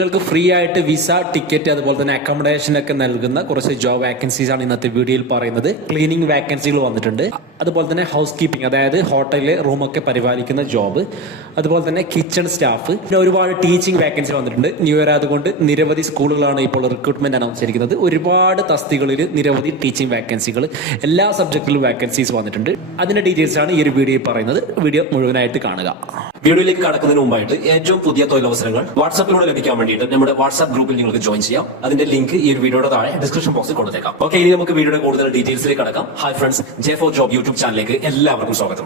നിങ്ങൾക്ക് ഫ്രീ ആയിട്ട് visa ticket അതുപോലെ തന്നെ അക്കോമഡേഷൻ ഒക്കെ നൽകുന്ന കുറച്ച് ജോബ് വാക്കൻസീസ് ആണ് ഇന്നത്തെ വീഡിയോയിൽ പറയുന്നത്. ക്ലീനിങ് വാക്കൻസികൾ വന്നിട്ടുണ്ട്. അതുപോലെ തന്നെ ഹൗസ് കീപ്പിംഗ് അതായത് ഹോട്ടലിലെ റൂമൊക്കെ പരിപാലിക്കുന്ന ജോബ് അതുപോലെ തന്നെ കിച്ചൺ സ്റ്റാഫ് പിന്നെ ഒരുപാട് ടീച്ചിങ് വേക്കൻസി വന്നിട്ടുണ്ട്. ന്യൂ ഇയർ ആയതുകൊണ്ട് നിരവധി സ്കൂളുകളാണ് ഇപ്പോൾ റിക്രൂട്ട്മെന്റ് അനൗൺസ് ചെയ്തിരിക്കുന്നത്. ഒരുപാട് തസ്തികളിൽ നിരവധി ടീച്ചിങ് വേക്കൻസികൾ എല്ലാ സബ്ജക്റ്റിലും വേക്കൻസീസ് വന്നിട്ടുണ്ട്. അതിന്റെ ഡീറ്റെയിൽസ് ആണ് ഈ ഒരു വീഡിയോ പറയുന്നത്. വീഡിയോ മുഴുവനായിട്ട് കാണുക. വീഡിയോയിലേക്ക് കടക്കുന്നതിന് മുമ്പായിട്ട് ഏറ്റവും പുതിയ തൊഴിലവസരങ്ങൾ വാട്സാപ്പിലൂടെ ലഭിക്കാൻ വേണ്ടിയിട്ട് നമ്മുടെ വാട്സാപ്പ് ഗ്രൂപ്പിൽ നിങ്ങൾക്ക് ജോയിൻ ചെയ്യാം. അതിന്റെ ലിങ്ക് ഈ ഒരു വീഡിയോയുടെ താഴെ ഡിസ്ക്രിപ്ഷൻ ബോക്സിൽ കൊടുത്തേക്കാം. ഓക്കെ ഇനി നമുക്ക് വീഡിയോയുടെ കൂടുതൽ ഡീറ്റെയിൽസിലേക്ക് കടക്കാം. Hi friends J four job YouTube ചാനലിലേക്ക് എല്ലാവർക്കും സ്വാഗതം.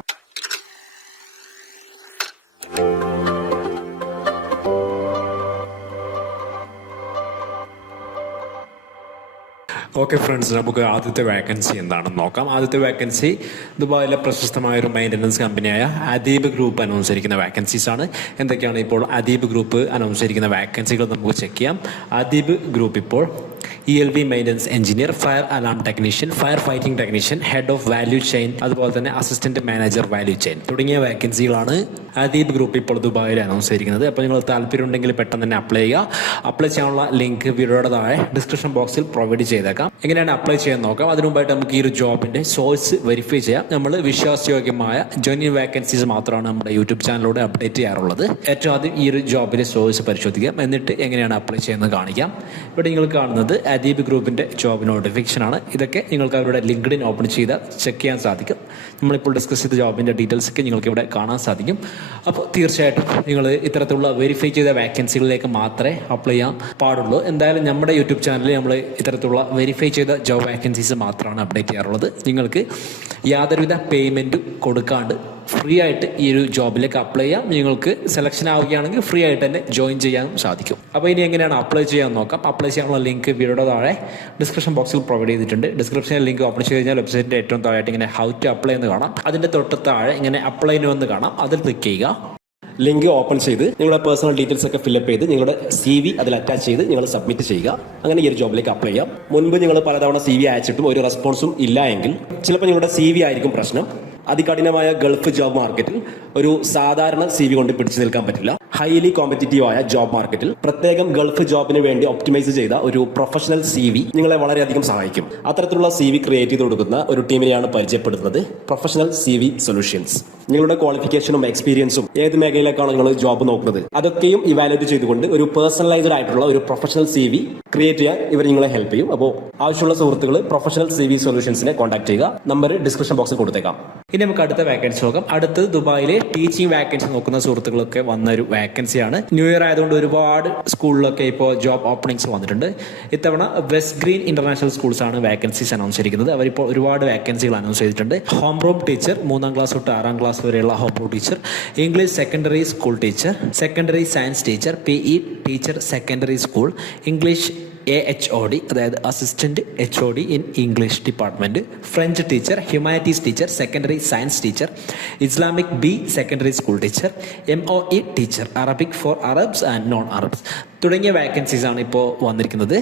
ഓക്കെ ഫ്രണ്ട്സ് നമുക്ക് ആദ്യത്തെ വേക്കൻസി എന്താണെന്ന് നോക്കാം. ആദ്യത്തെ വേക്കൻസി ദുബായിലെ പ്രശസ്തമായ ഒരു മെയിന്റനൻസ് കമ്പനിയായ അദീബ് ഗ്രൂപ്പ് അനൗൺസ് ചെയ്തിരിക്കുന്ന വാക്കൻസീസ് ആണ്. എന്തൊക്കെയാണ് ഇപ്പോൾ അദീബ് ഗ്രൂപ്പ് അനൗൺസ് ചെയ്തിരിക്കുന്ന വാക്കൻസികൾ നമുക്ക് ചെക്ക് ചെയ്യാം. അദീബ് ഗ്രൂപ്പ് ഇപ്പോൾ E L V maintenance engineer fire alarm technician fire fighting technician head of value chain അതുപോലെ തന്നെ അസിസ്റ്റന്റ് മാനേജർ വാല്യൂ ചെയിൻ തുടങ്ങിയ വാക്കൻസികളാണ് അദീബ് ഗ്രൂപ്പ് ഇപ്പോൾ ദുബായിൽ അനൗൺസ് ചെയ്തിരിക്കുന്നത്. അപ്പോൾ നിങ്ങൾ താല്പര്യം ഉണ്ടെങ്കിൽ പെട്ടെന്ന് തന്നെ അപ്ലൈ ചെയ്യുക. അപ്ലൈ ചെയ്യാനുള്ള ലിങ്ക് വീഡിയോയുടെ താഴെ ഡിസ്ക്രിപ്ഷൻ ബോക്സിൽ പ്രൊവൈഡ് ചെയ്തേക്കാം. എങ്ങനെയാണ് അപ്ലൈ ചെയ്യാൻ നോക്കാം? അതിനു മുമ്പായിട്ട് നമുക്ക് ഈ ഒരു ജോബിന്റെ സോഴ്സ് വെരിഫൈ ചെയ്യാം. നമ്മൾ വിശ്വാസയോഗ്യമായ ജോയിൻ വാക്കൻസീസ് മാത്രമാണ് നമ്മുടെ യൂട്യൂബ് ചാനലിലൂടെ അപ്ഡേറ്റ് ചെയ്യാറുള്ളത്. ഏറ്റവും ആദ്യം ഈ ഒരു ജോബിന്റെ സോഴ്സ് പരിശോധിക്കാം. എന്നിട്ട് എങ്ങനെയാണ് അപ്ലൈ ചെയ്യുന്നത് കാണിക്കാം. ഇവിടെ നിങ്ങൾ കാണുന്നത് അദീബ് ഗ്രൂപ്പിന്റെ ജോബ് നോട്ടിഫിക്കേഷൻ ആണ്. ഇതൊക്കെ നിങ്ങൾക്ക് അവരുടെ ലിങ്ക്ഡിൻ ഓപ്പൺ ചെയ്താൽ ചെക്ക് ചെയ്യാൻ സാധിക്കും. നമ്മളിപ്പോൾ ഡിസ്കസ് ചെയ്ത ജോബിന്റെ ഡീറ്റെയിൽസ് ഒക്കെ നിങ്ങൾക്ക് ഇവിടെ കാണാൻ സാധിക്കും. അപ്പോൾ തീർച്ചയായിട്ടും നിങ്ങൾ ഇത്തരത്തിലുള്ള വെരിഫൈ ചെയ്ത വാക്കൻസികളിലേക്ക് മാത്രമേ അപ്ലൈ ചെയ്യാൻ പാടുള്ളൂ. എന്തായാലും നമ്മുടെ യൂട്യൂബ് ചാനലിൽ നമ്മൾ ഇത്തരത്തിലുള്ള വെരിഫൈ ചെയ്ത ജോബ് വാക്കൻസീസ് മാത്രമാണ് അപ്ഡേറ്റ് ചെയ്യാറുള്ളത്. നിങ്ങൾക്ക് യാതൊരുവിധ പേയ്മെന്റും കൊടുക്കാണ്ട് ഫ്രീ ആയിട്ട് ഈ ഒരു ജോബിലേക്ക് അപ്ലൈ ചെയ്യാം. നിങ്ങൾക്ക് സെലക്ഷൻ ആവുകയാണെങ്കിൽ ഫ്രീ ആയിട്ട് തന്നെ ജോയിൻ ചെയ്യാനും സാധിക്കും. അപ്പോൾ ഇനി എങ്ങനെയാണ് അപ്ലൈ ചെയ്യാൻ നോക്കാം. അപ്ലൈ ചെയ്യാനുള്ള ലിങ്ക് വീഡിയോയുടെ താഴെ ഡിസ്ക്രിപ്ഷൻ ബോക്സിൽ പ്രൊവൈഡ് ചെയ്തിട്ടുണ്ട്. ഡിസ്ക്രിപ്ഷനിൽ ലിങ്ക് ഓപ്പൺ ചെയ്ത് കഴിഞ്ഞാൽ വെബ്സൈറ്റിന്റെ ഏറ്റവും താഴെയായിട്ട് ഇങ്ങനെ ഹൗ ടു അപ്ലൈ എന്ന് കാണാം. അതിന്റെ തൊട്ട് താഴെ ഇങ്ങനെ അപ്ലൈ എന്ന് കാണാം. അതിൽ ക്ലിക്ക് ചെയ്യുക. ലിങ്ക് ഓപ്പൺ ചെയ്ത് നിങ്ങളുടെ പേഴ്സണൽ ഡീറ്റെയിൽസ് ഒക്കെ ഫില്ലപ്പ് ചെയ്ത് നിങ്ങളുടെ സി വി അതിൽ അറ്റാച്ച് ചെയ്ത് നിങ്ങൾ സബ്മിറ്റ് ചെയ്യുക. അങ്ങനെ ഈ ഒരു ജോബിലേക്ക് അപ്ലൈ ചെയ്യാം. മുൻപ് നിങ്ങൾ പലതവണ സി വി അയച്ചിട്ടും ഒരു റെസ്പോൺസും ഇല്ല എങ്കിൽ ചിലപ്പോൾ നിങ്ങളുടെ സി വി ആയിരിക്കും പ്രശ്നം. അതികഠിനമായ ഗൾഫ് ജോബ് മാർക്കറ്റിൽ ഒരു സാധാരണ സി വി കൊണ്ട് പിടിച്ചു നിൽക്കാൻ പറ്റില്ല. ഹൈലി കോമ്പറ്റീറ്റീവ് ആയ ജോബ് മാർക്കറ്റിൽ പ്രത്യേകം ഗൾഫ് ജോബിന് വേണ്ടി ഒപ്റ്റിമൈസ് ചെയ്ത ഒരു പ്രൊഫഷണൽ സി വി നിങ്ങളെ വളരെയധികം സഹായിക്കും. അത്തരത്തിലുള്ള സി വി ക്രിയേറ്റ് ചെയ്ത് കൊടുക്കുന്ന ഒരു ടീമിനെയാണ് പരിചയപ്പെടുത്തുന്നത് പ്രൊഫഷണൽ സി വി സൊല്യൂഷൻസ് നിങ്ങളുടെ ക്വാളിഫിക്കേഷനും എക്സ്പീരിയൻസും ഏത് മേഖലയിലേക്കാണ് നിങ്ങൾ ജോബ് നോക്കുന്നത്? അതൊക്കെയും ഇവാലുവേറ്റ് ചെയ്തുകൊണ്ട് ഒരു പേഴ്സണലൈസ്ഡ് ആയിട്ടുള്ള ഒരു പ്രൊഫഷണൽ സി വി ക്രിയേറ്റ് ചെയ്യാൻ ഇവർ നിങ്ങളെ ഹെൽപ്പ് ചെയ്യും. അപ്പോൾ ആവശ്യമുള്ള സുഹൃത്തുക്കൾ പ്രൊഫഷണൽ സി വി സൊല്യൂഷൻസിനെ കോൺടാക്ട് ചെയ്യുക. നമ്പർ ഡിസ്ക്രിപ്ഷൻ ബോക്സിൽ കൊടുത്തേക്കാം. ഇനി നമുക്ക് അടുത്ത വാക്കൻസി നോക്കാം. അടുത്ത് ദുബായിലെ ടീച്ചിങ് വാക്കൻസി നോക്കുന്ന സുഹൃത്തുക്കളൊക്കെ വന്ന ഒരു വാക്കൻസിയാണ് ന്യൂ ഇയർ ആയതുകൊണ്ട് ഒരുപാട് സ്കൂളിലൊക്കെ ഇപ്പോൾ ജോബ് ഓപ്പണിങ്സ് വന്നിട്ടുണ്ട്. ഇത്തവണ വെസ്റ്റ് ഗ്രീൻ ഇന്റർനാഷണൽ സ്കൂൾസ് ആണ് വാക്കൻസീസ് അനൗൺസ് ചെയ്തിരിക്കുന്നത്. അവരിപ്പോൾ ഒരുപാട് വാക്കൻസികൾ അനൗൺസ് ചെയ്തിട്ടുണ്ട്. ഹോം റൂം ടീച്ചർ മൂന്നാം ക്ലാസ് തൊട്ട് ആറാം ക്ലാസ് വരെയുള്ള home room teacher English secondary school teacher secondary science teacher P E teacher secondary school English A H O D അതായത് assistant H O D in English department French teacher humanities teacher secondary science teacher Islamic B secondary school teacher M O E teacher Arabic for Arabs and non Arabs തുടങ്ങിയ vacancies ആണ് ഇപ്പോൾ വന്നിരിക്കുന്നത്.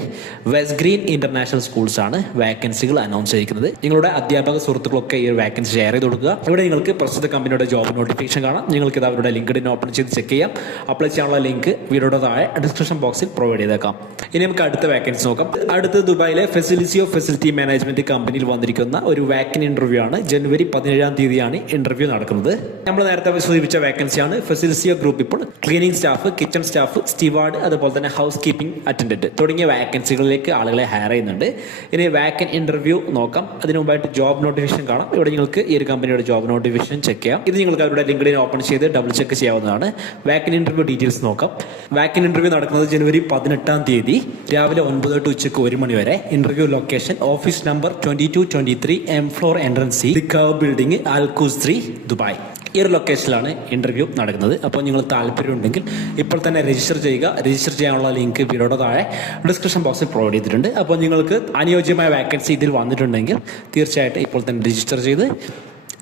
West green International Schools ആണ് വാക്കൻസികൾ announce ചെയ്തിരിക്കുന്നത്. നിങ്ങളുടെ അധ്യാപക സുഹൃത്തുക്കളൊക്കെ ഈ ഒരു വാക്കൻസി ഷെയർ ചെയ്ത് കൊടുക്കുക. ഇവിടെ നിങ്ങൾക്ക് പ്രസ്തുത കമ്പനിയുടെ ജോബ് നോട്ടിഫിക്കേഷൻ കാണാം. നിങ്ങൾക്ക് ഇത് അവരുടെ ലിങ്ക്ഡിൻ ഓപ്പൺ ചെയ്ത് ചെക്ക് ചെയ്യാം. അപ്ലൈ ചെയ്യാനുള്ള ലിങ്ക് വീഡിയോയുടെ താഴെ ഡിസ്ക്രിപ്ഷൻ ബോക്സിൽ പ്രൊവൈഡ് ചെയ്തേക്കാം. ഇനി നമുക്ക് അടുത്ത വാക്കൻസി നോക്കാം. അടുത്ത ദുബായിലെ ഫെസിലിറ്റി ഓഫ് ഫെസിലിറ്റി മാനേജ്മെന്റ് കമ്പനിയിൽ വന്നിരിക്കുന്ന ഒരു വാക്കൻ ഇന്റർവ്യൂ ആണ്. ജനുവരി പതിനേഴാം തീയതിയാണ് ഇന്റർവ്യൂ നടക്കുന്നത്. നമ്മൾ നേരത്തെ സൂചിപ്പിച്ച വാക്കൻസിയാണ് ഫെസിലിറ്റി ഗ്രൂപ്പ് ഇപ്പോൾ cleaning staff kitchen staff steward അതുപോലെ തന്നെ ഹൗസ് കീപ്പിംഗ് അറ്റൻഡന്റ് തുടങ്ങിയ വാക്കൻസികളിലേക്ക് ആളുകളെ ഹയർ ചെയ്യുന്നുണ്ട്. ഇനി വാക്കൻ ഇന്റർവ്യൂ നോക്കാം. അതിന് മുമ്പായിട്ട് ജോബ് നോട്ടിഫിക്കേഷൻ കാണാം. ഇവിടെ നിങ്ങൾക്ക് ഈ ഒരു കമ്പനിയുടെ ജോബ് നോട്ടിഫിക്കേഷൻ ചെക്ക് ചെയ്യാം. ഇത് നിങ്ങൾക്ക് അവരുടെ ലിങ്ക്ഡിൻ ഓപ്പൺ ചെയ്ത് ഡബിൾ ചെക്ക് ചെയ്യാവുന്നതാണ്. വാക്കൻ ഇന്റർവ്യൂ ഡീറ്റെയിൽസ് നോക്കാം. വാക്കൻ ഇന്റർവ്യൂ നടക്കുന്നത് ജനുവരി പതിനെട്ടാം തീയതി രാവിലെ ഒൻപത് തൊട്ട് ഉച്ചയ്ക്ക് ഒരു മണി വരെ. Interview location office number twenty two twenty three M floor entrance the cove building Al Quoz three Dubai ഈ ഒരു ലൊക്കേഷനിലാണ് ഇന്റർവ്യൂ നടക്കുന്നത്. അപ്പോൾ നിങ്ങൾ താല്പര്യമുണ്ടെങ്കിൽ ഇപ്പോൾ തന്നെ രജിസ്റ്റർ ചെയ്യുക. രജിസ്റ്റർ ചെയ്യാനുള്ള ലിങ്ക് വീഡിയോയുടെ താഴെ ഡിസ്ക്രിപ്ഷൻ ബോക്സിൽ പ്രൊവൈഡ് ചെയ്തിട്ടുണ്ട്. അപ്പോൾ നിങ്ങൾക്ക് അനുയോജ്യമായ വാക്കൻസി ഇതിൽ വന്നിട്ടുണ്ടെങ്കിൽ തീർച്ചയായിട്ടും ഇപ്പോൾ തന്നെ രജിസ്റ്റർ ചെയ്ത്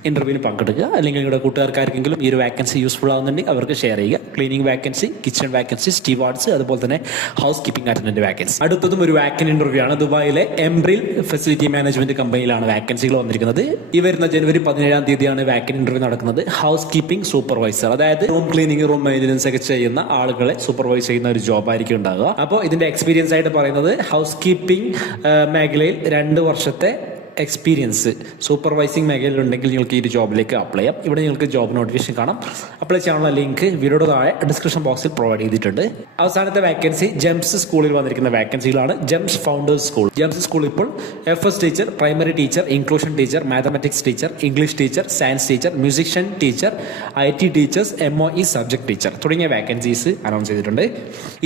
ഇന്റർവ്യൂവിന് പങ്കെടുക്കുക. അല്ലെങ്കിൽ നിങ്ങളുടെ കൂട്ടുകാർക്കാർക്കെങ്കിലും ഈ ഒരു വാക്കൻസി യൂസ്ഫുൾ ആവുന്നുണ്ടെങ്കിൽ അവർക്ക് ഷെയർ ചെയ്യുക. Cleaning vacancy kitchen vacancy stewards അതുപോലെ തന്നെ ഹൗസ് കീപ്പിംഗ് അറ്റൻഡന്റ് വാക്കൻസി അടുത്തതും ഒരു വാക്കൻ ഇന്റർവ്യൂ ആണ്. ദുബായിലെ എംബ്രിൽ ഫെസിലിറ്റി മാനേജ്മെന്റ് കമ്പനിയിലാണ് വാക്കൻസികൾ വന്നിരിക്കുന്നത്. ഈ വരുന്ന ജനുവരി പതിനേഴാം തീയതിയാണ് വാക്കൻ ഇന്റർവ്യൂ നടക്കുന്നത്. ഹൗസ് കീപ്പിംഗ് സൂപ്പർവൈസർ അതായത് റൂം ക്ലീനിങ് റൂം മെയിന്റനൻസ് ഒക്കെ ചെയ്യുന്ന ആളുകളെ സൂപ്പർവൈസ് ചെയ്യുന്ന ഒരു ജോബ് ആയിരിക്കും ഉണ്ടാകുക അപ്പോൾ ഇതിന്റെ എക്സ്പീരിയൻസ് ആയിട്ട് പറയുന്നത് ഹൗസ് കീപ്പിംഗ് മേഖലയിൽ രണ്ട് വർഷത്തെ എക്സ്പീരിയൻസ് സൂപ്പർവൈസിംഗ് മേഖലയിലുണ്ടെങ്കിൽ നിങ്ങൾക്ക് ഈ ജോബിലേക്ക് അപ്ലൈ ചെയ്യാം. ഇവിടെ നിങ്ങൾക്ക് ജോബ് നോട്ടിഫിക്കേഷൻ കാണാം. അപ്ലൈ ചെയ്യാനുള്ള ലിങ്ക് വീഡിയോയുടെ താഴെ ഡിസ്ക്രിപ്ഷൻ ബോക്സിൽ പ്രൊവൈഡ് ചെയ്തിട്ടുണ്ട്. അവസാനത്തെ വാക്കൻസി ജെംസ് സ്കൂളിൽ വന്നിരിക്കുന്ന വാക്കൻസികളാണ് GEMS Founders School GEMS school ഇപ്പോൾ F S teacher primary teacher inclusion teacher mathematics teacher English teacher science teacher musician teacher I T teachers M O E subject teacher തുടങ്ങിയ vacancies announce ചെയ്തിട്ടുണ്ട്.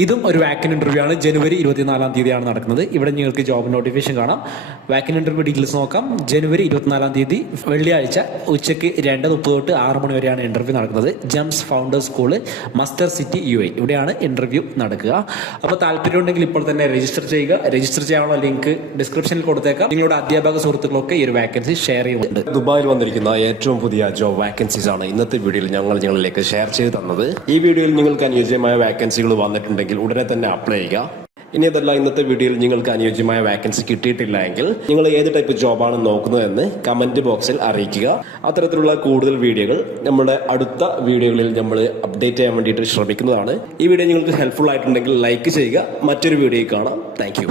ഇതും ഒരു വാക്കൻ interview ആണ്. ജനുവരി ഇരുപത്തിനാലാം തീയതിയാണ് നടക്കുന്നത്. ഇവിടെ നിങ്ങൾക്ക് ജോബ് നോട്ടിഫിക്കേഷൻ കാണാം. വാക്കൻ ഇന്റർവ്യൂ ഡീറ്റെയിൽസ് നോക്കാം. ജനുവരി ഇരുപത്തിനാലാം തീയതി വെള്ളിയാഴ്ച ഉച്ചയ്ക്ക് രണ്ട് മുപ്പത് തൊട്ട് ആറ് മണി വരെയാണ് ഇന്റർവ്യൂ നടക്കുന്നത്. GEMS founders school Masdar city U A ഇവിടെയാണ് ഇന്റർവ്യൂ നടക്കുക. അപ്പോൾ താല്പര്യം ഉണ്ടെങ്കിൽ ഇപ്പോൾ തന്നെ രജിസ്റ്റർ ചെയ്യുക. രജിസ്റ്റർ ചെയ്യാനുള്ള ലിങ്ക് ഡിസ്ക്രിപ്ഷനിൽ കൊടുത്തേക്കാം. നിങ്ങളുടെ അധ്യാപക സുഹൃത്തുക്കളൊക്കെ ഈ ഒരു വാക്കൻസി ഷെയർ ചെയ്യുന്നുണ്ട്. ദുബായിൽ വന്നിരിക്കുന്ന ഏറ്റവും പുതിയ ജോബ് വാക്കൻസീസ് ആണ് ഇന്നത്തെ വീഡിയോയിൽ ഞങ്ങൾ നിങ്ങളിലേക്ക് ഷെയർ ചെയ്ത് തന്നത്. ഈ വീഡിയോയിൽ നിങ്ങൾക്ക് അനുയോജ്യമായ വാക്കൻസികൾ വന്നിട്ടുണ്ടെങ്കിൽ ഉടനെ തന്നെ അപ്ലൈ ചെയ്യുക. ഇനി അതല്ല ഇന്നത്തെ വീഡിയോയിൽ നിങ്ങൾക്ക് അനുയോജ്യമായ വാക്കൻസി കിട്ടിയിട്ടില്ല എങ്കിൽ നിങ്ങൾ ഏത് ടൈപ്പ് ജോബാണ് നോക്കുന്നതെന്ന് കമന്റ് ബോക്സിൽ അറിയിക്കുക. അത്തരത്തിലുള്ള കൂടുതൽ വീഡിയോകൾ നമ്മുടെ അടുത്ത വീഡിയോകളിൽ നമ്മൾ അപ്ഡേറ്റ് ചെയ്യാൻ വേണ്ടിയിട്ട് ശ്രമിക്കുന്നതാണ്. ഈ വീഡിയോ നിങ്ങൾക്ക് ഹെൽപ്ഫുൾ ആയിട്ടുണ്ടെങ്കിൽ ലൈക്ക് ചെയ്യുക. മറ്റൊരു വീഡിയോ കാണാം. താങ്ക്